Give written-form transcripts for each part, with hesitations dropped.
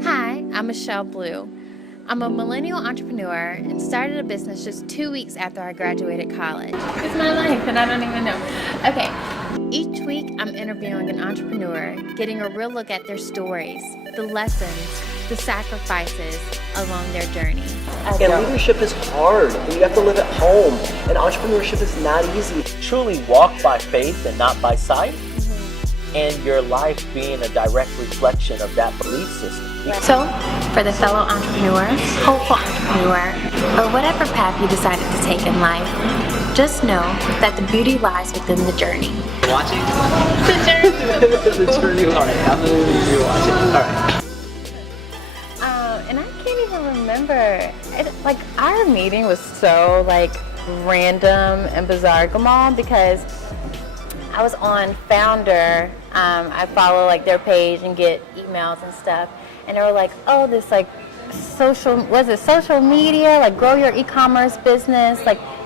Hi, I'm Michelle Blue. I'm a millennial entrepreneur and started a business just 2 weeks after I graduated college. It's my life and I don't even know. Okay, each week I'm interviewing an entrepreneur, getting a real look at their stories, the lessons, the sacrifices along their journey. And leadership is hard, and you have to live at home, and entrepreneurship is not easy. Truly walk by faith and not by sight, and your life being a direct reflection of that belief system. So, for the fellow entrepreneur, hopeful entrepreneur, or whatever path you decided to take in life, just know that the beauty lies within the journey. Watching? The journey. The journey. All right, I'm going to be watching. All right. And I can't even remember. Our meeting was so random and bizarre, Gamal, because I was on Founder. I follow their page and get emails and stuff, and they were like, "Oh, this social media, grow your e-commerce business,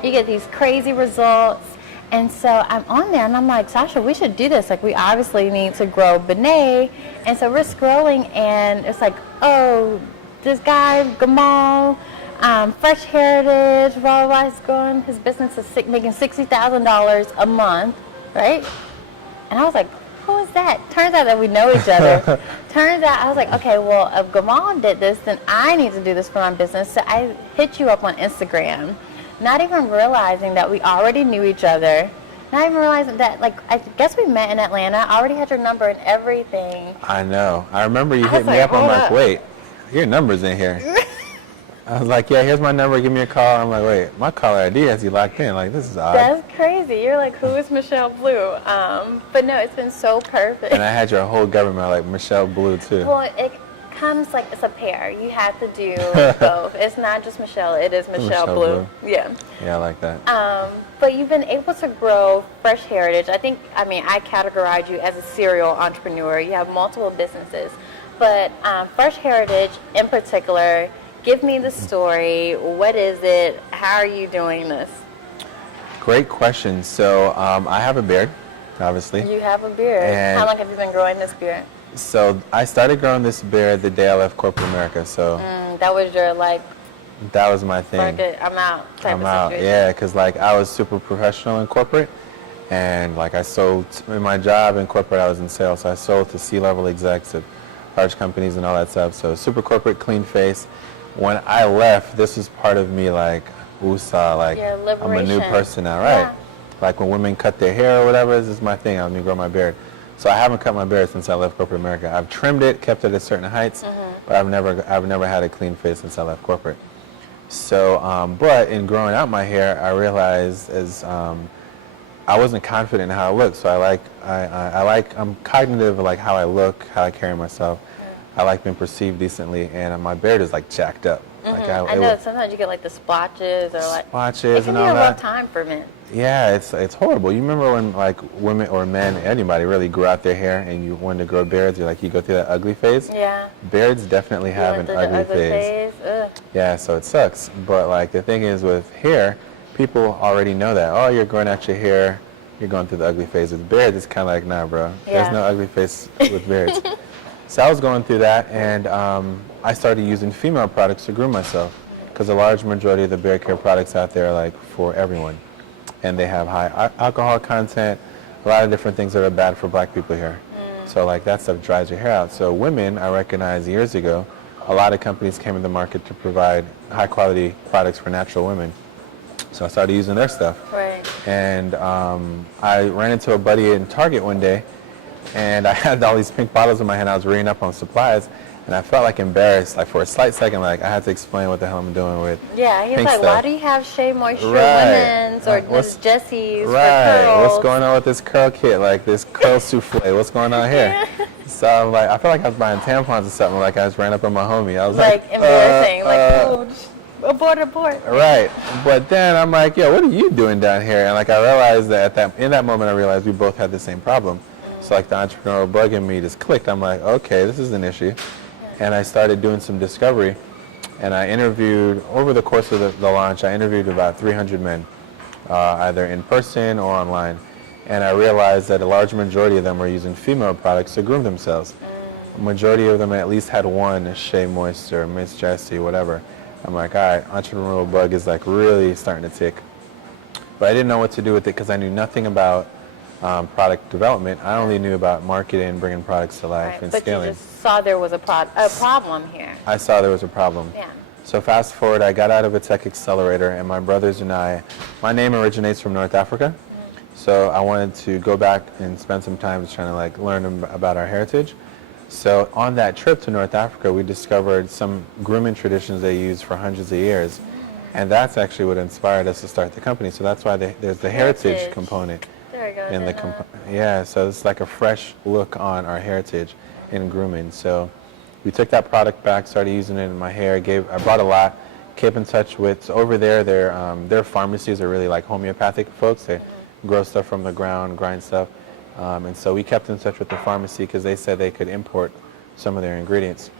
you get these crazy results." And so I'm on there and I'm like, "Sasha, we should do this. We obviously need to grow Benet." And so we're scrolling and it's oh, this guy, Gamal, Fresh Heritage, blah, blah, blah, he's growing his business is making $60,000 a month, right? And I was like, who is that? Turns out that we know each other. Turns out, I was like, okay, well, if Gamal did this, then I need to do this for my business. So I hit you up on Instagram, not even realizing that we already knew each other. Not even realizing that, I guess we met in Atlanta. I already had your number and everything. I know. I remember you hit me up. I'm like, wait, your number's in here. I was like, yeah, here's my number. Give me a call. I'm like, wait, my caller ID has you locked in. This is odd. That's crazy. You're like, who is Michelle Blue? But no, it's been so perfect. And I had your whole government Michelle Blue too. Well, it comes it's a pair. You have to do both. It's not just Michelle. It is Michelle Blue. Yeah. Yeah, I like that. But you've been able to grow Fresh Heritage. I categorize you as a serial entrepreneur. You have multiple businesses. But Fresh Heritage in particular, give me the story. What is it? How are you doing this? Great question. So I have a beard, obviously. You have a beard. And how long have you been growing this beard? So I started growing this beard the day I left corporate America. So that was your that was my thing. I'm out type I'm of out. situation. Yeah, because I was super professional in corporate, and I sold in my job in corporate. I was in sales, so I sold to C-level execs at large companies and all that stuff. So super corporate, clean face. When I left, this was part of me woosah, I'm a new person now, right? Yeah. When women cut their hair or whatever, this is my thing. I'm gonna grow my beard. So I haven't cut my beard since I left corporate America. I've trimmed it, kept it at certain heights, but I've never had a clean face since I left corporate. So, but in growing out my hair, I realized I wasn't confident in how I looked. So I'm cognitive of how I look, how I carry myself. I like being perceived decently, and my beard is jacked up. I know sometimes you get the splotches or splotches and all that. It can be a rough time for men. Yeah, it's horrible. You remember when women or men, anybody really grew out their hair and you wanted to grow beards, you go through that ugly phase? Yeah. Beards definitely have an ugly phase. Ugh. Yeah, so it sucks. But the thing is with hair, people already know that. Oh, you're growing out your hair, you're going through the ugly phase. With beards, it's kind of nah, bro. Yeah. There's no ugly face with beards. So I was going through that, and I started using female products to groom myself, because a large majority of the beard care products out there are for everyone, and they have high alcohol content, a lot of different things that are bad for black people here. So that stuff dries your hair out. So women, I recognized years ago, a lot of companies came to the market to provide high quality products for natural women. So I started using their stuff. Right. And I ran into a buddy in Target one day, and I had all these pink bottles in my hand. I was reading up on supplies, and I felt embarrassed. For a slight second, I had to explain what the hell I'm doing with he's pink stuff. Why do you have Shea Moisture Women's or this Jessie's for curls? What's going on with this curl kit? This curl souffle? What's going on here? So I felt I was buying tampons or something. I just ran up on my homie. I was embarrassing, abort. Right. But then I'm yo, what are you doing down here? And I realized that in that moment, I realized we both had the same problem. So the entrepreneurial bug in me just clicked. I'm okay, this is an issue. And I started doing some discovery, and I interviewed, over the course of the launch, I interviewed about 300 men, either in person or online. And I realized that a large majority of them were using female products to groom themselves. majority of them at least had one Shea Moisture, Miss Jessie, whatever. I'm like, all right, entrepreneurial bug is like really starting to tick. But I didn't know what to do with it because I knew nothing about product development. I only knew about marketing, bringing products to life, Right. and But scaling. you just saw there was a problem here. I saw there was a problem. Yeah. So fast forward, I got out of a tech accelerator, and my brothers and I, my name originates from North Africa. So I wanted to go back and spend some time trying to like learn about our heritage. So on that trip to North Africa, we discovered some grooming traditions they use for hundreds of years. And that's actually what inspired us to start the company. So that's why there's the heritage component. There it goes. In the yeah, so it's like a fresh look on our heritage in grooming. So we took that product back, started using it in my hair. I bought a lot, kept in touch with. So over there, their pharmacies are really like homeopathic folks. They grow stuff from the ground, grind stuff, and so we kept in touch with the pharmacy because they said they could import some of their ingredients.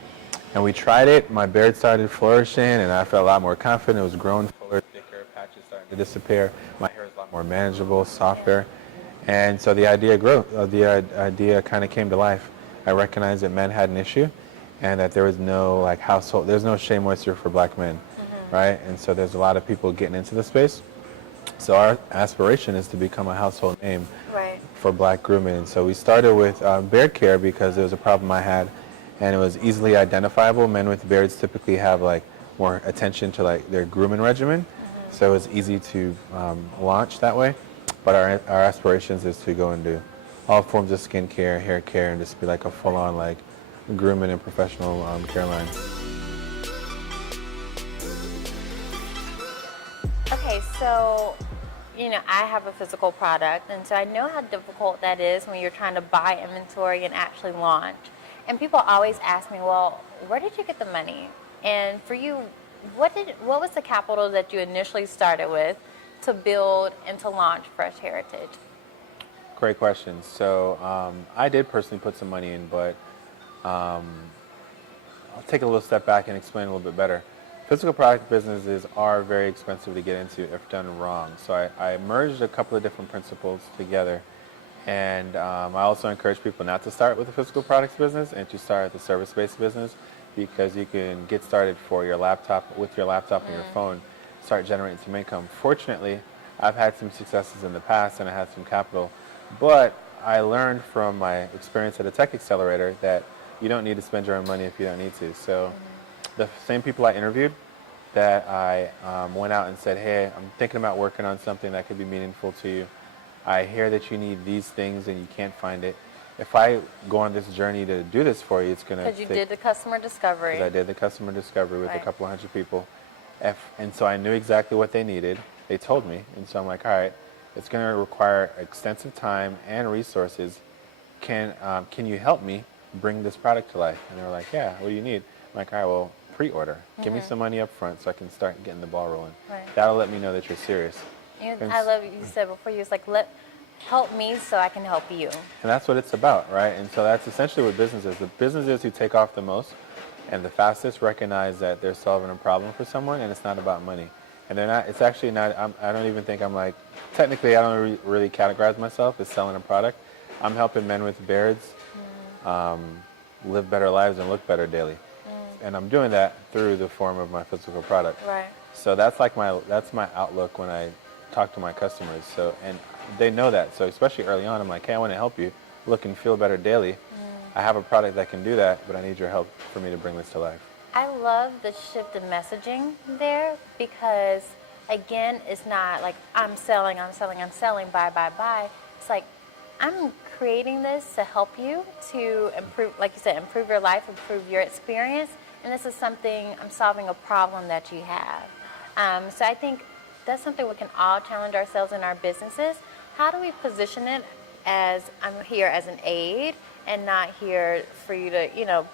And we tried it. My beard started flourishing, and I felt a lot more confident. It was growing fuller, thicker. Patches started to disappear. My hair was a lot more manageable, softer. And so the idea grew. The idea kind of came to life. I recognized that men had an issue, and that there was no like household. There's no Shea Moisture for black men, right? And so there's a lot of people getting into the space. So our aspiration is to become a household name for black grooming. And so we started with beard care because there was a problem I had, and it was easily identifiable. Men with beards typically have like more attention to like their grooming regimen, so it's easy to launch that way. But our aspirations is to go and do all forms of skin care, hair care, and just be like a full-on like grooming and professional care line. Okay, so, I have a physical product, and so I know how difficult that is when you're trying to buy inventory and actually launch. And people always ask me, well, where did you get the money? And for you, what was the capital that you initially started with to build and to launch Fresh Heritage? Great question. So I did personally put some money in, but I'll take a little step back and explain a little bit better. Physical product businesses are very expensive to get into if done wrong. So I merged a couple of different principles together. And I also encourage people not to start with a physical products business and to start with a service-based business, because you can get started with your laptop and your phone, start generating some income. Fortunately, I've had some successes in the past and I had some capital, but I learned from my experience at a tech accelerator that you don't need to spend your own money if you don't need to. So the same people I interviewed that I went out and said, hey, I'm thinking about working on something that could be meaningful to you. I hear that you need these things and you can't find it. If I go on this journey to do this for you, it's going to Because you did the customer discovery. Because I did the customer discovery with a couple hundred people. And so I knew exactly what they needed. They told me. And so I'm like, all right, it's going to require extensive time and resources. Can you help me bring this product to life? And they were like, yeah, what do you need? I'm like, all right, well, pre-order. Give me some money up front so I can start getting the ball rolling. That'll let me know that you're serious. I love what you said before. You was like, help me so I can help you. And that's what it's about, right? And so that's essentially what business is. The businesses who take off the most and the fastest recognize that they're solving a problem for someone, and it's not about money. And they're not. It's actually not. I don't even think I'm like. Technically, I don't really categorize myself as selling a product. I'm helping men with beards live better lives and look better daily, and I'm doing that through the form of my physical product. Right. So that's my outlook when I talk to my customers. So, and they know that. So especially early on, I'm like, hey, I want to help you look and feel better daily. I have a product that can do that, but I need your help for me to bring this to life. I love the shift in messaging there, because again, it's not like I'm selling, buy. It's like I'm creating this to help you to improve, like you said, improve your life, improve your experience. And this is something, I'm solving a problem that you have. So I think that's something we can all challenge ourselves in our businesses. How do we position it as I'm here as an aid and not here for you to,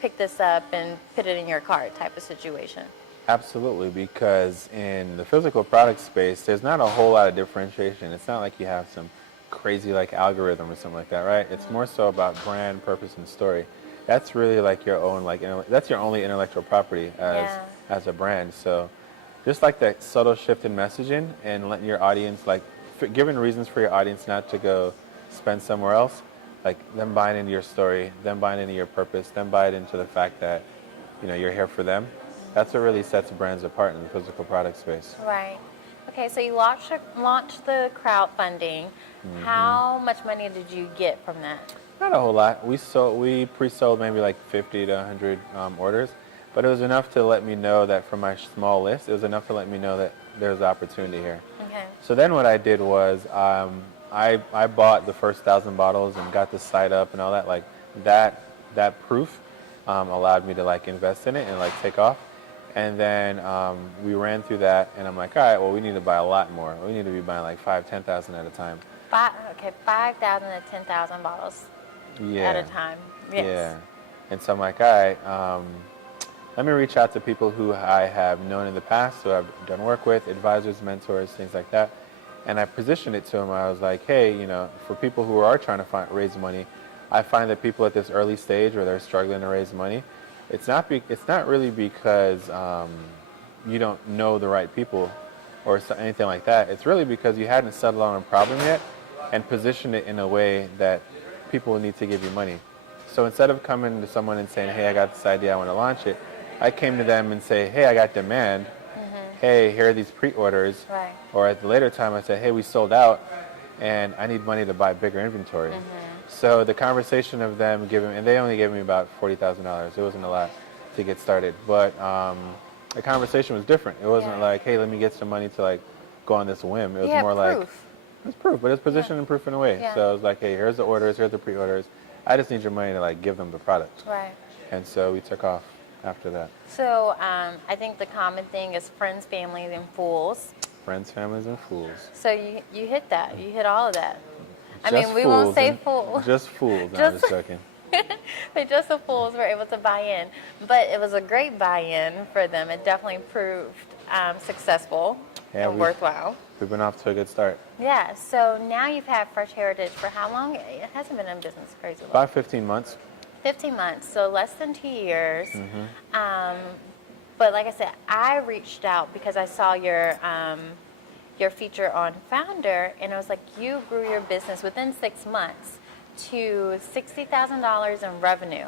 pick this up and put it in your cart type of situation? Absolutely, because in the physical product space, there's not a whole lot of differentiation. It's not like you have some crazy like algorithm or something like that, right? It's more so about brand, purpose, and story. That's really like your own, that's your only intellectual property as a brand. So just like that subtle shift in messaging and letting your audience, giving reasons for your audience not to go spend somewhere else, like them buying into your story, them buying into your purpose, them buying into the fact that, you know, you're here for them. That's what really sets brands apart in the physical product space. Right. Okay, so you launched the crowdfunding. How much money did you get from that? Not a whole lot. We pre-sold maybe like 50 to 100 orders, but it was enough to let me know that from my small list, it was enough to let me know that there's opportunity here. Okay. So then what I did was I bought the first 1,000 bottles and got the site up and all that. Like that proof allowed me to like invest in it and like take off. And then we ran through that, and I'm like, all right, well, we need to buy a lot more. We need to be buying like 10,000 at a time. 5,000 to 10,000 bottles at a time. Yes. Yeah. And so I'm like, all right, let me reach out to people who I have known in the past, who I've done work with, advisors, mentors, things like that. And I positioned it to them. I was like, hey, you know, for people who are trying to raise money, I find that people at this early stage where they're struggling to raise money, it's not really because you don't know the right people or anything like that. It's really because you hadn't settled on a problem yet and positioned it in a way that people need to give you money. So instead of coming to someone and saying, hey, I got this idea, I want to launch it, I came to them and say, hey, I got demand. Hey, here are these pre-orders. Right. Or at the later time, I said, hey, we sold out, and I need money to buy bigger inventory. So the conversation of them giving, and they only gave me about $40,000. It wasn't a lot to get started, but the conversation was different. It wasn't like, hey, let me get some money to like go on this whim. It was more like, it was proof, but it's positioned and proof in a way. Yeah. So it was like, hey, here's the orders, here's the pre-orders. I just need your money to like give them the product. Right. And so we took off after that. So I think the common thing is friends, families, and fools. Friends, families, and fools. So you hit that. You hit all of that. I Just mean, we won't fools say and- fools. Just fools. No, I'm just joking. But just the fools were able to buy in. But it was a great buy-in for them. It definitely proved successful and worthwhile. We've been off to a good start. Yeah, so now you've had Fresh Heritage for how long? It hasn't been in business crazy long. About 15 months. 15 months, so less than 2 years. But like I said, I reached out because I saw your feature on Founder, and it was like you grew your business within 6 months to $60,000 in revenue.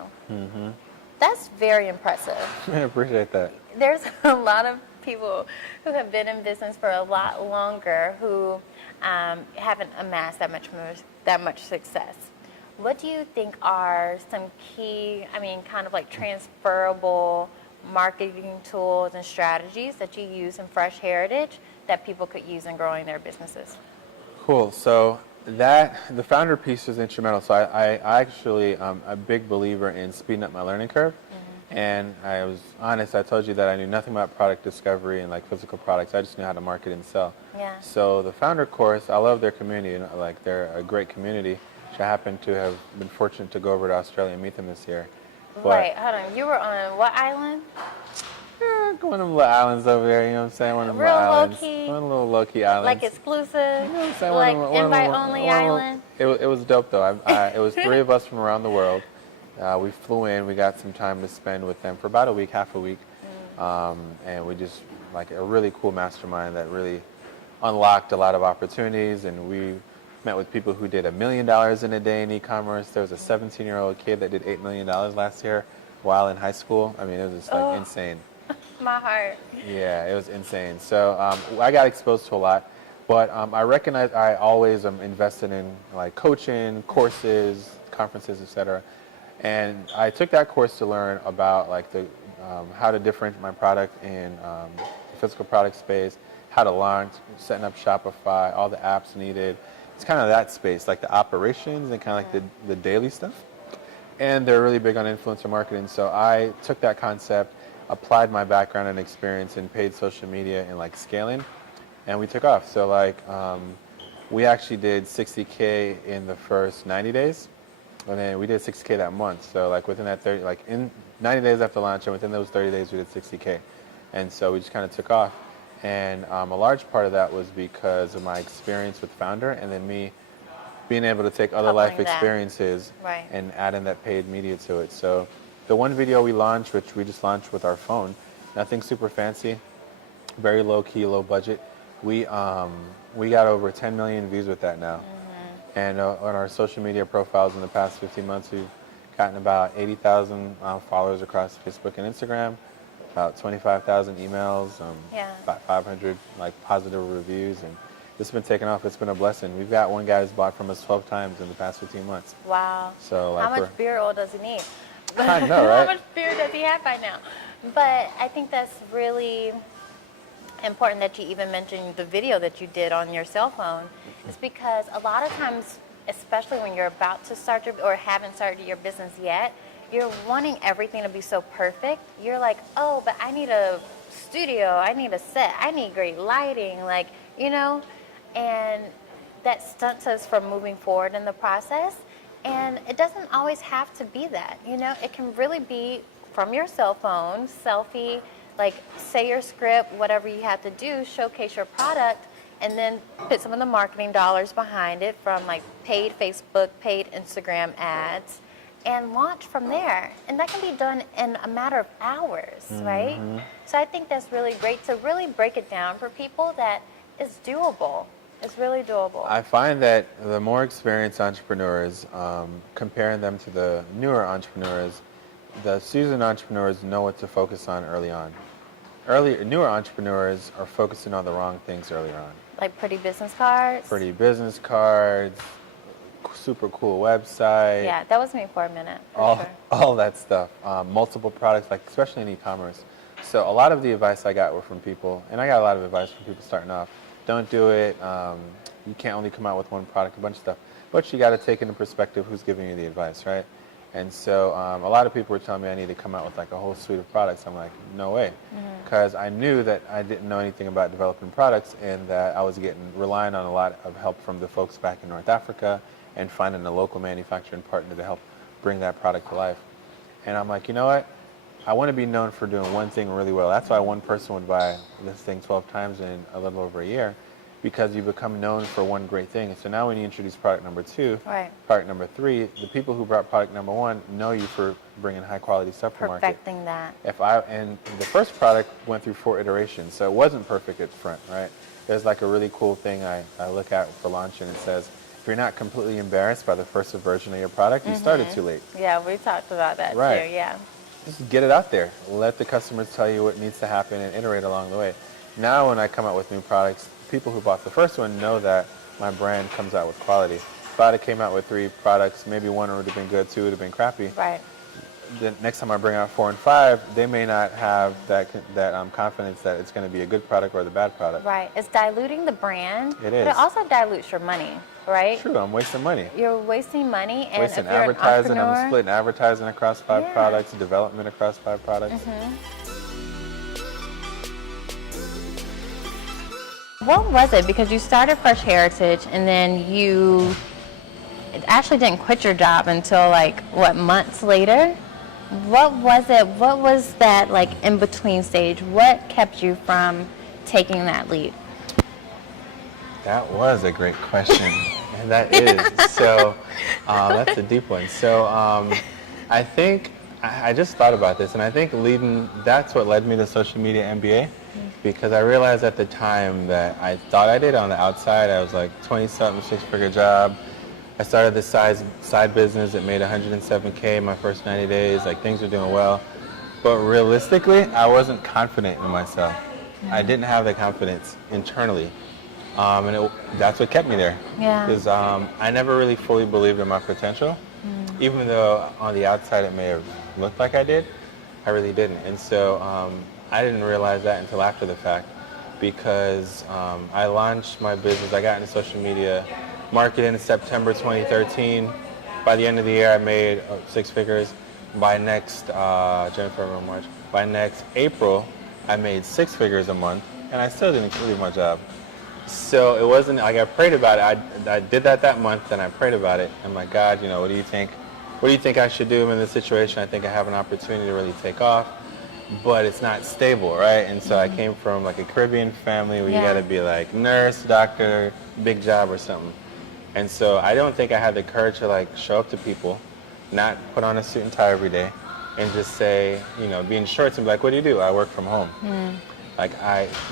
That's very impressive. I appreciate that. There's a lot of people who have been in business for a lot longer who haven't amassed that much success. What do you think are some key, kind of like transferable marketing tools and strategies that you use in Fresh Heritage that people could use in growing their businesses? Cool. So the founder piece is instrumental. So I actually am a big believer in speeding up my learning curve. And I was honest, I told you that I knew nothing about product discovery and like physical products. I just knew how to market and sell. Yeah. So the founder course, I love their community. You know, like they're a great community. I happen to have been fortunate to go over to Australia and meet them this year. But, Wait, hold on. You were on what island? yeah, one of them little islands over there, you know what I'm saying? One of them Real little islands. low-key? One little low-key islands. Like exclusive? You know what I'm saying? Like One of them- invite-only one of them- island? It was dope, though. It was 3 of us from around the world. We flew in. We got some time to spend with them for about a week, half a week. And we just, like, a really cool mastermind that really unlocked a lot of opportunities. And we met with people who did $1 million in a day in e-commerce. There was a 17-year-old kid that did $8 million last year while in high school. I mean, it was just, like, insane. My heart. Yeah, it was insane. So I got exposed to a lot, but I recognize I always am invested in like coaching, courses, conferences, etc. And I took that course to learn about like the how to differentiate my product in the physical product space, how to launch, setting up Shopify, all the apps needed. It's kind of that space, like the operations and kind of like the daily stuff. And they're really big on influencer marketing. So I took that concept, applied my background and experience in paid social media and like scaling, and we took off. So like we actually did 60K in the first 90 days, and then we did 60K that month. So like within that 30, like in 90 days after launch, and within those 30 days we did 60K. And so we just kind of took off. And a large part of that was because of my experience with Founder, and then me being able to take other life Coupling that. experiences Right. and add in that paid media to it. So the one video we launched, which we just launched with our phone, nothing super fancy, very low key, low budget. We got over 10 million views with that now. And on our social media profiles in the past 15 months, we've gotten about 80,000 followers across Facebook and Instagram, about 25,000 emails, about 500 like positive reviews, and it's been taking off. It's been a blessing. We've got one guy who's bought from us 12 times in the past 15 months. Wow. So like, how much beer oil does he need? I know, right? How much beer does he have by now? But I think that's really important that you even mentioned the video that you did on your cell phone. It's because a lot of times, especially when you're about to start or haven't started your business yet, you're wanting everything to be so perfect. You're like, oh, but I need a studio, I need a set, I need great lighting, like, you know, and that stunts us from moving forward in the process. And it doesn't always have to be that, you know, it can really be from your cell phone, selfie, like say your script, whatever you have to do, showcase your product, and then put some of the marketing dollars behind it from like paid Facebook, paid Instagram ads, and launch from there. And that can be done in a matter of hours, right? So I think that's really great to really break it down for people that it's doable. It's really doable. I find that the more experienced entrepreneurs, comparing them to the newer entrepreneurs, the seasoned entrepreneurs know what to focus on early on. Newer entrepreneurs are focusing on the wrong things earlier on. Like pretty business cards? Pretty business cards, super cool website. Yeah, that was me for a minute, for sure. All that stuff. Multiple products, like especially in e-commerce. So a lot of the advice I got were from people, and I got a lot of advice from people starting off. Don't do it. You can't only come out with one product, a bunch of stuff. But you got to take into perspective who's giving you the advice, right? And so a lot of people were telling me I need to come out with like a whole suite of products. I'm like, no way. Because I knew that I didn't know anything about developing products, and that I was relying on a lot of help from the folks back in North Africa and finding a local manufacturing partner to help bring that product to life. And I'm like, you know what? I want to be known for doing one thing really well. That's why one person would buy this thing 12 times in a little over a year, because you become known for one great thing. And so now when you introduce product number 2, Right. product number 3, the people who brought product number 1 know you for bringing high quality stuff to market. Perfecting that. And the first product went through 4 iterations, so it wasn't perfect at front, right? There's like a really cool thing I look at for launch, and it says, if you're not completely embarrassed by the first version of your product, you started too late. Yeah, we talked about that Right. too, yeah. Just get it out there. Let the customers tell you what needs to happen and iterate along the way. Now when I come out with new products, people who bought the first one know that my brand comes out with quality. If I came out with 3 products, maybe 1 would have been good, 2 would have been crappy. Right. The next time I bring out 4 and 5, they may not have that confidence that it's going to be a good product or the bad product. Right. It's diluting the brand. It But is. it also dilutes your money, right? True, I'm wasting money. You're wasting money, and Wasting if you're advertising, an I'm entrepreneur, splitting advertising across 5 Yeah. products, development across 5 products. What was it? Because you started Fresh Heritage, and then you actually didn't quit your job until like, what, months later? What was it? What was that like in between stage? What kept you from taking that leap? That was a great question, and that is. So that's a deep one. So I think I just thought about this, and I think that's what led me to social media MBA, because I realized at the time that I thought I did on the outside. I was like 20-something, 6-figure job. I started this side business that made 107K my first 90 days. Like, things were doing well. But realistically, I wasn't confident in myself. I didn't have the confidence internally. And that's what kept me there. Yeah. Because I never really fully believed in my potential. Even though on the outside it may have looked like I did, I really didn't. And so I didn't realize that until after the fact, because I launched my business. I got into social media marketing in September 2013. By the end of the year, I made 6 figures. By next March. By next April, I made 6 figures a month, and I still didn't leave my job. So it wasn't like I prayed about it. I did that month, and I prayed about it. I'm like, God, you know, what do you think? What do you think I should do in this situation? I think I have an opportunity to really take off, but it's not stable, right? And so I came from like a Caribbean family where you got to be like nurse, doctor, big job or something. And so I don't think I had the courage to like show up to people, not put on a suit and tie every day, and just say, you know, be in shorts and be like, what do you do? I work from home. Like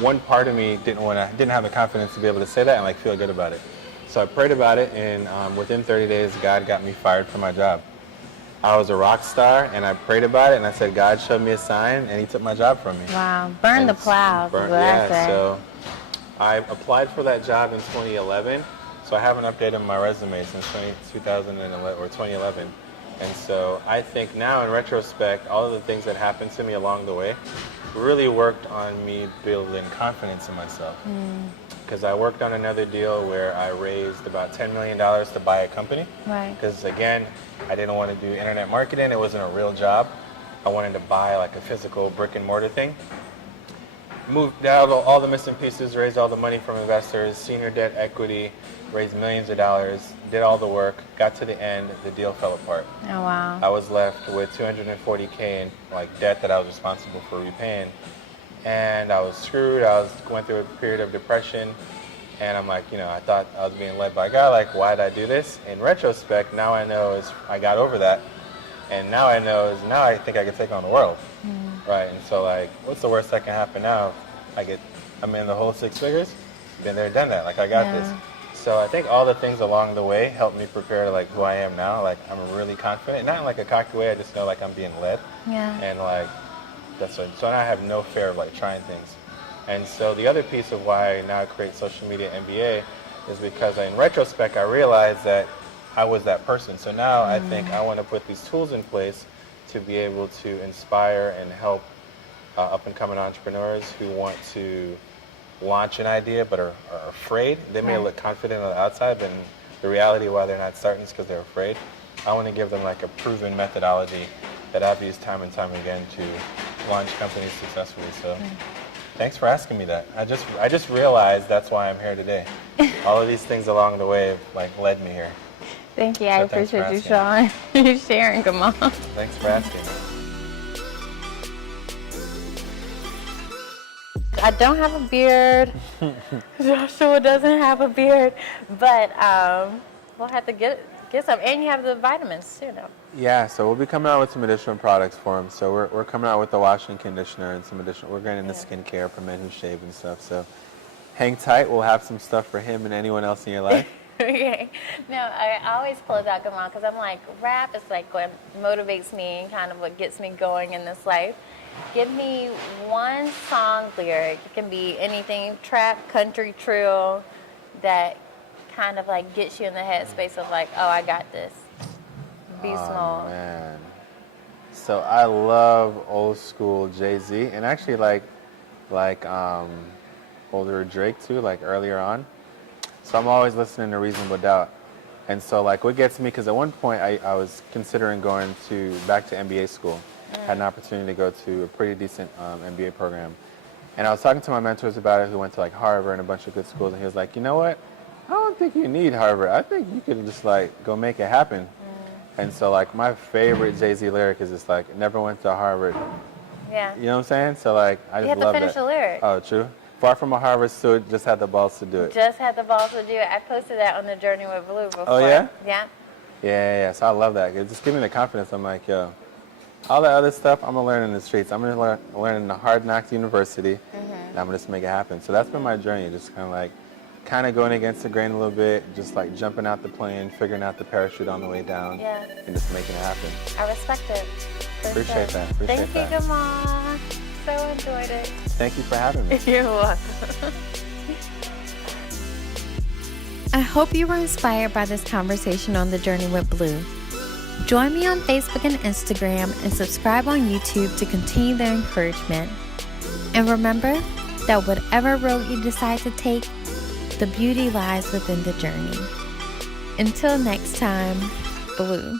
one part of me didn't have the confidence to be able to say that and like feel good about it. So I prayed about it, and within 30 days, God got me fired from my job. I was a rock star, and I prayed about it, and I said, God showed me a sign, and he took my job from me. Wow. Burn the plows, is what I say. So I applied for that job in 2011, so I haven't updated my resume since 2011 or 2011. And so I think now, in retrospect, all of the things that happened to me along the way really worked on me building confidence in myself. Because I worked on another deal where I raised about $10 million to buy a company. Right. Because again, I didn't want to do internet marketing. It wasn't a real job. I wanted to buy like a physical brick and mortar thing. Moved out all the missing pieces, raised all the money from investors, senior debt equity, raised millions of dollars, did all the work, got to the end, the deal fell apart. Oh, wow. I was left with $240K in like debt that I was responsible for repaying. And I was screwed. I was going through a period of depression. And I'm like, I thought I was being led by God. Like, why did I do this? In retrospect, now I know I got over that. And now I know now I think I can take on the world. Right? And so like, what's the worst that can happen now? I'm in the whole six figures. Been there, done that. Like, I got this. So I think all the things along the way helped me prepare to like who I am now. Like, I'm really confident. Not in like a cocky way. I just know like I'm being led. Yeah. And like, so now I have no fear of like trying things. And so the other piece of why I now create Social Media MBA is because in retrospect, I realized that I was that person. So now I think I want to put these tools in place to be able to inspire and help up-and-coming entrepreneurs who want to launch an idea but are afraid. They may look confident on the outside, but in the reality why they're not starting is because they're afraid. I want to give them like a proven methodology that I've used time and time again to launch companies successfully. So thanks for asking me that. I just realized that's why I'm here today. All of these things along the way like led me here. Thank you. So I thanks for appreciate you, Sean. You sharing, Gamal. Thanks for asking. I don't have a beard. Joshua doesn't have a beard, but we'll have to get some. And you have the vitamins too, now. Yeah, so we'll be coming out with some additional products for them. So we're coming out with the wash and conditioner and some additional. We're getting into skincare for men who shave and stuff. So hang tight. We'll have some stuff for him and anyone else in your life. Okay. No, I always close out Gamal because I'm like, rap is like what motivates me and kind of what gets me going in this life. Give me one song lyric. It can be anything, trap, country, trill, that kind of like gets you in the headspace of like, oh, I got this. Be small. Man. So I love old school Jay-Z and actually like older Drake too, like earlier on. So I'm always listening to Reasonable Doubt. And so like what gets me, because at one point I was considering going back to MBA school. Had an opportunity to go to a pretty decent MBA program. And I was talking to my mentors about it who went to like Harvard and a bunch of good schools. And he was like, you know what? I don't think you need Harvard. I think you could just like go make it happen. And so like my favorite Jay-Z lyric is just like, never went to Harvard. Yeah. You know what I'm saying? So like I just love that. You have to finish the lyric. Oh, true. Far from a Harvard student, just had the balls to do it. Just had the balls to do it. I posted that on the Journey with Blue before. Oh, yeah? Yeah. Yeah. So I love that. It just gives me the confidence. I'm like, yo, all that other stuff, I'm going to learn in the streets. I'm going to learn in the Hard Knocks University, and I'm going to just make it happen. So that's been my journey, just kind of going against the grain a little bit, just like jumping out the plane, figuring out the parachute on the way down, and just making it happen. I respect it. Appreciate that. Thank you, Gamal. So enjoyed it. Thank you for having me. You're welcome. I hope you were inspired by this conversation on The Journey with Blue. Join me on Facebook and Instagram and subscribe on YouTube to continue the encouragement. And remember that whatever road you decide to take, the beauty lies within the journey. Until next time, Blue.